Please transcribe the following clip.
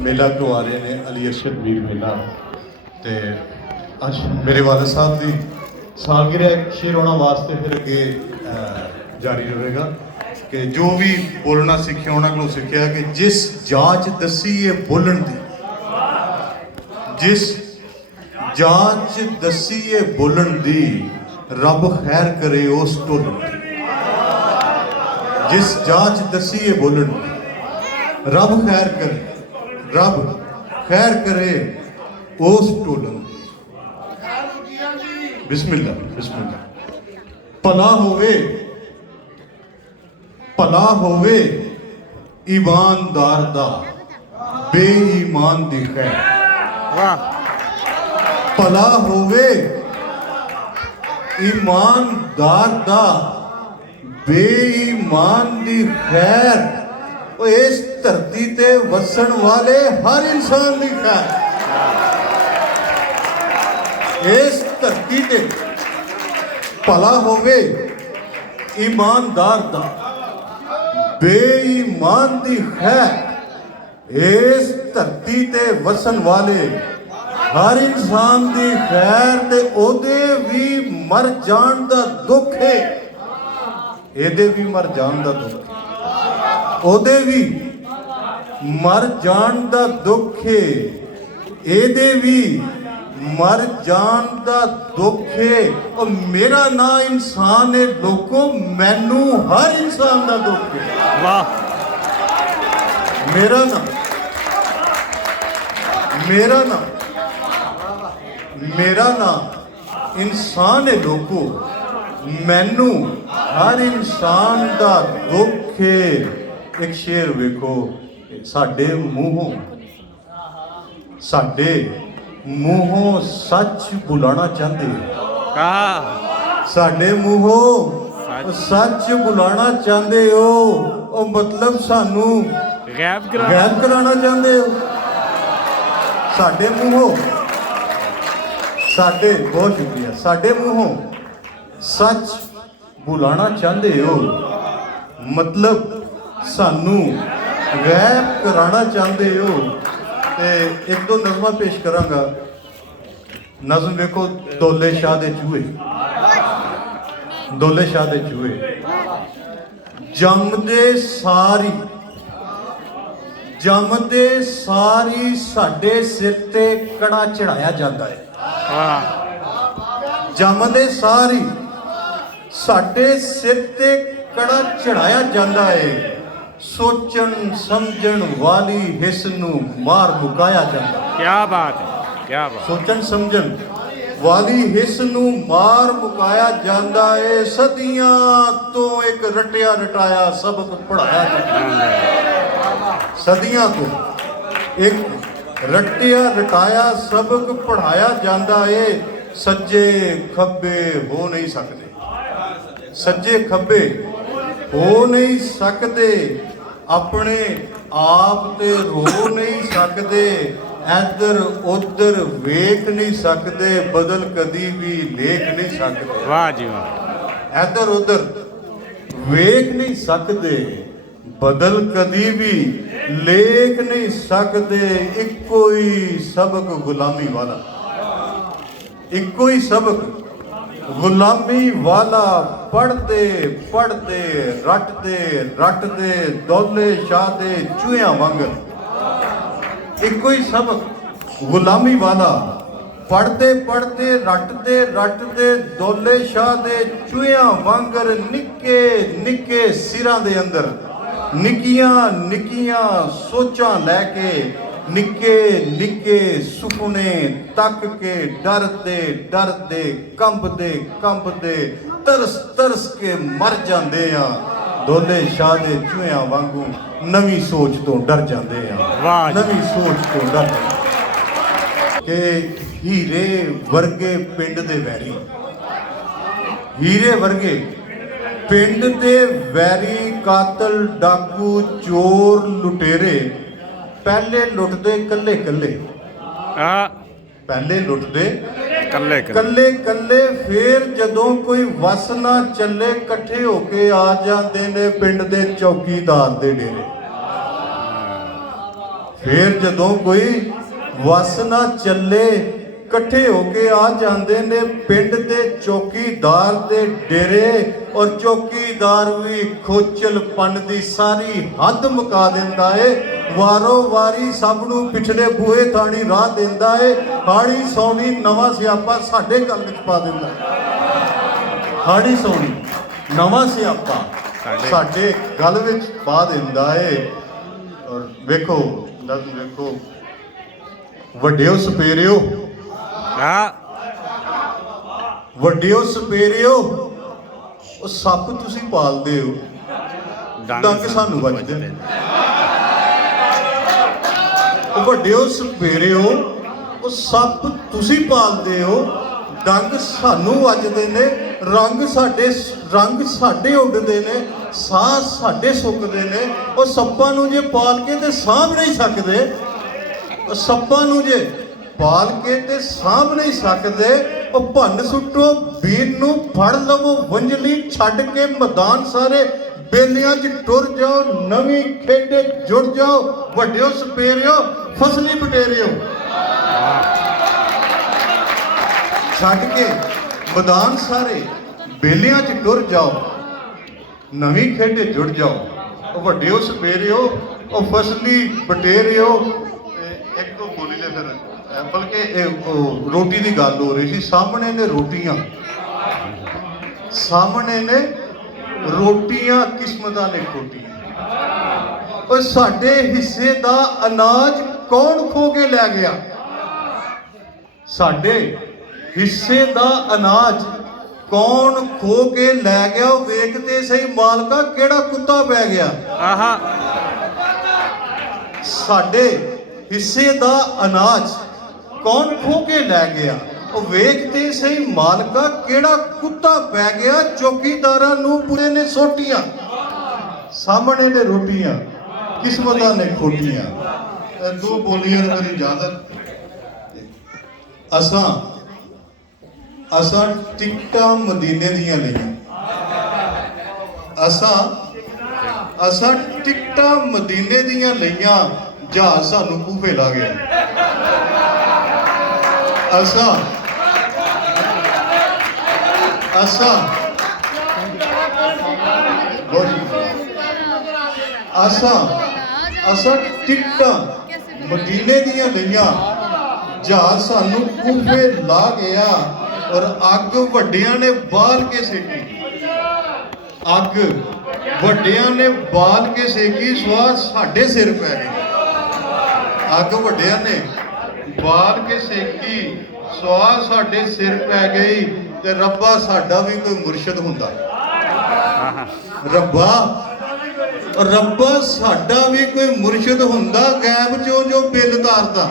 मेला तो आ रहे हैं अली अरशद वीर मेला। तो अज मेरे वाले साहब की सालगिरह शेर होना वास्ते फिर अगे जारी रहेगा कि जो भी बोलना सीखिया उन्होंने को सीखिया कि जिस जांच दसी है बोलन दी, जिस जांच दसी है बोलन दी, रब खैर करे उस टोलन दी। जिस जांच दसी है बोलन दी, रब खैर करे, रब खैर करे उस टोलन दी। बिस्मिल्लाह बिस्मिल्लाह। भला होवे ईमानदार दा बेईमान दी खैर। वाह। भला होवे ईमानदार दा बेईमान दी खैर। वो इस धरती ते वसन वाले हर इंसान दी खैर। इस धरती ते भला होवे ईमानदार दा बेईमान दी खैर। इस धरती ते वसन वाले हर इंसान दी खैर। ते ओदे भी मर जान दा दुख है, एदे भी मर जान दा दुख है, ओदे भी मर जान दा दुख है, एदे भी मर जान दा दुख है। और मेरा ना इंसान है लोगों, मैनू हर इंसान दा दुख है। वाह। मेरा ना इंसान है लोगों, मैनू हर इंसान दा दुख है। एक शेर वेखो, साडे मूहों सच बुलाना चाहते, साडे मूहों सच बुलाना चाहते हो, और मतलब सानू गैब कराना चाहते हो। साडे मूहों साडे बहुत शुक्रिया, साडे मूहों सच बुलाना चाहते हो, मतलब सानू गैब कराना चाहते हो। ते एक दो नज़मां पेश करांगा। नज़म देखो, दौले शाह दे चूहे। दौले शाह दे चूहे जमदे सारी साडे सिर ते कड़ा चढ़ाया जाता है। जमदे सारी साडे सिर ते कड़ा चढ़ाया जाता है। सोचन समझन वाली हिस नू मार मुकाया जाता है। क्या बात है, क्या बात। सोचन समझन वाली हिस नू मार मुकाया जाता है। सदियां तो एक रटिया रटाया सबक पढ़ाया जाता है। सदियां तो एक रटिया रटाया सबक पढ़ाया जाता है। सज्जे खब्बे हो नहीं सकते, सज्जे खब्बे हो नहीं सकते, अपने आप ते रो नहीं सकते, इधर उधर वेख नहीं सकते, बदल कदी भी लेख नहीं सकते। वाह जी वाह। इधर उधर वेख नहीं सकते, बदल कदी भी लेख नहीं सकते। इको ही सबक गुलामी वाला, इको ही सबक गुलामी वाला। पढ़ते पढ़ते रटते रटते दौले शाह दे चूहियां वांगर। इको ही सबक गुलामी वाला। पढ़ते पढ़ते रटते रटते दौले शाह दे चूहियां वांगर। निक्के निक्के सिरां दे अंदर निक्कियां निक्कियां सोचां लैके, निक्के निक्के सुपने तक के डरदे डरदे कंबदे तरस तरस के मर जाते हैं। दौले शाह दे चूहियां वांगू नवी सोच तो डर जाते हैं, नवी सोच तो डर के हीरे वर्गे पिंड दे वैरी, हीरे वर्गे पिंड दे वैरी, कातल डाकू चोर लुटेरे पहले लुटदे कल्ले कल्ले, पहले लुटदे कल्ले कल्ले कल्ले, फिर जदों कोई वस ना चले कट्ठे होके आ जाते ने पिंड दे चौकीदार दे डेरे। ਫੇਰ ਜਦੋਂ ਕੋਈ ਵਸ ਨਾ ਚੱਲੇ ਇਕੱਠੇ ਹੋ ਕੇ ਆ ਜਾਂਦੇ ਨੇ ਪਿੰਡ ਦੇ ਚੌਕੀਦਾਰ ਦੇ ਡੇਰੇ, ਔਰ ਚੌਕੀਦਾਰ ਵੀ ਖੋਚਲਪਨ ਦੀ ਸਾਰੀ ਹੱਦ ਮੁਕਾ ਦਿੰਦਾ ਏ। ਵਾਰੋ ਵਾਰੀ ਸਭ ਨੂੰ ਪਿਛਲੇ ਬੂਹੇ ਥਾਣੀ ਰਾਹ ਦਿੰਦਾ ਏ। ਹਾੜੀ ਸੌਣੀ ਨਵਾਂ ਸਿਆਪਾ ਸਾਡੇ ਗੱਲ ਵਿੱਚ ਪਾ ਦਿੰਦਾ। ਹਾੜੀ ਸੌਣੀ ਨਵਾਂ ਸਿਆਪਾ ਸਾਡੇ ਗੱਲ ਵਿੱਚ ਪਾ ਦਿੰਦਾ ਏ। ਔਰ ਵੇਖੋ ਵੇਖੋ ਵੱਡਿਓ ਸਪੇਰਿਓ, हाँ ਵੱਡਿਓ ਸਪੇਰਿਓ, ਉਹ ਸੱਪ ਤੁਸੀਂ ਪਾਲਦੇ ਹੋ, ਡੰਗ ਸਾਨੂੰ ਵੱਜਦੇ ਨੇ। ਉਹ ਵੱਡਿਓ ਸਪੇਰਿਓ, ਉਹ ਸੱਪ ਤੁਸੀਂ ਪਾਲਦੇ ਹੋ, ਡੰਗ ਸਾਨੂੰ ਵੱਜਦੇ ਨੇ। ਰੰਗ ਸਾਡੇ ਉੱਡਦੇ ਨੇ, ਸਾਹ ਸਾਡੇ ਸੁੱਕਦੇ ਨੇ। ਉਹ ਸੱਪਾਂ ਨੂੰ ਜੇ ਪਾਲ ਕੇ ਤੇ ਸਾਂਭ ਨਹੀਂ ਸਕਦੇ, ਉਹ ਸੱਪਾਂ ਨੂੰ ਜੇ ਪਾਲ ਕੇ ਤੇ ਸਾਂਭ ਨਹੀਂ ਸਕਦੇ। ਉਹ ਭੰਨ ਸੁੱਟੋ ਬੀਨ ਨੂੰ, ਫੜ ਲਵੋ ਵੰਜਲੀ, ਛੱਡ ਕੇ ਮੈਦਾਨ ਸਾਰੇ ਬੇਲੀਆਂ 'ਚ ਟੁਰ ਜਾਓ, ਨਵੀਂ ਖੇਡੇ ਜੁੜ ਜਾਓ। ਵੱਡਿਓ ਸਪੇਰਿਓ, ਫਸਲੀ ਬਟੇਰਿਓ, ਛੱਡ ਕੇ ਮੈਦਾਨ ਸਾਰੇ ਬੇਲੀਆਂ 'ਚ ਟੁਰ ਜਾਓ, ਨਵੀਂ ਖੇਡੇ ਜੁੜ ਜਾਓ। ਉਹ ਵੱਡਿਓ ਸਪੇਰਿਓ, ਉਹ ਫਸਲੀ ਬਟੇਰਿਓ। ਇੱਕ ਦੋ ਬੋਲੀ ਲੈ ਫਿਰ, ਬਲਕਿ ਇਹ ਰੋਟੀ ਦੀ ਗੱਲ ਹੋ ਰਹੀ ਸੀ। ਸਾਹਮਣੇ ਨੇ ਰੋਟੀਆਂ, ਸਾਹਮਣੇ ਨੇ ਰੋਟੀਆਂ, ਕਿਸਮਤਾਂ ਨੇ ਖੋਟੀਆਂ। ਉਹ ਸਾਡੇ ਹਿੱਸੇ ਦਾ ਅਨਾਜ ਕੌਣ ਖੋ ਕੇ ਲੈ ਗਿਆ? ਸਾਡੇ ਹਿੱਸੇ ਦਾ ਅਨਾਜ ਕੌਣ ਖੋ ਕੇ ਲੈ ਗਿਆ? ਉਹ ਵੇਖਦੇ ਸਹੀ ਮਾਲਕਾ, ਕਿਹੜਾ ਕੁੱਤਾ ਪੈ ਗਿਆ। आहा ਸਾਡੇ ਹਿੱਸੇ ਦਾ ਅਨਾਜ ਕੌਣ ਖੋ ਕੇ ਲੈ ਗਿਆ? ਉਹ ਵੇਖਦੇ ਸਹੀ ਮਾਲਕਾ, ਕਿਹੜਾ ਕੁੱਤਾ ਪੈ ਗਿਆ। ਚੌਕੀਦਾਰਾਂ ਨੂੰ ਪੂਰੇ ਨੇ ਸੋਟੀਆਂ, ਸਾਹਮਣੇ ਨੇ ਰੋਟੀਆਂ, ਕਿਸਮਤਾਂ ਨੇ ਖੋਟੀਆਂ। ਦੋ ਬੋਲੀਆਂ ਨੇ ਮੇਰੀ ਇਜਾਜ਼ਤ। ਅਸਾਂ ਟਿਕਟਾਂ ਮਦੀਨੇ ਦੀਆਂ ਲਈਆਂ, ਅਸਾਂ ਟਿਕਟਾਂ ਮਦੀਨੇ ਦੀਆਂ ਲਈਆਂ, ਜਹਾਜ਼ ਸਾਨੂੰ ਕੂਫੇ ਲਾ ਗਿਆ। ਅਸਾਂ ਟਿਕਟਾਂ ਮਦੀਨੇ ਦੀਆਂ ਲਈਆਂ, ਜਹਾਜ਼ ਸਾਨੂੰ ਕੂਫੇ ਲਾ ਗਿਆ। ਔਰ ਅੱਗ ਵੱਡਿਆਂ ਨੇ ਬਾਲ ਕੇ ਸੇਕੀ, ਅੱਗ ਵੱਡਿਆਂ ਨੇ ਬਾਲ ਕੇ ਸੇਕੀ, ਸਵਾਦ ਸਾਡੇ ਸਿਰ ਪੈ ਗਈ। ਅੱਗ ਵੱਡਿਆਂ ਨੇ ਬਾਲ ਕੇ ਸੇਕੀ, ਸਵਾਦ ਸਾਡੇ ਸਿਰ ਪੈ ਗਈ। ਤੇ ਰੱਬਾ ਸਾਡਾ ਵੀ ਕੋਈ ਮੁਰਸ਼ਿਦ ਹੁੰਦਾ, ਰੱਬਾ ਸਾਡਾ ਵੀ ਕੋਈ ਮੁਰਸ਼ਿਦ ਹੁੰਦਾ, ਗੈਬ ਚੋਂ ਜੋ ਬਿੱਲ ਤਾਰਦਾ।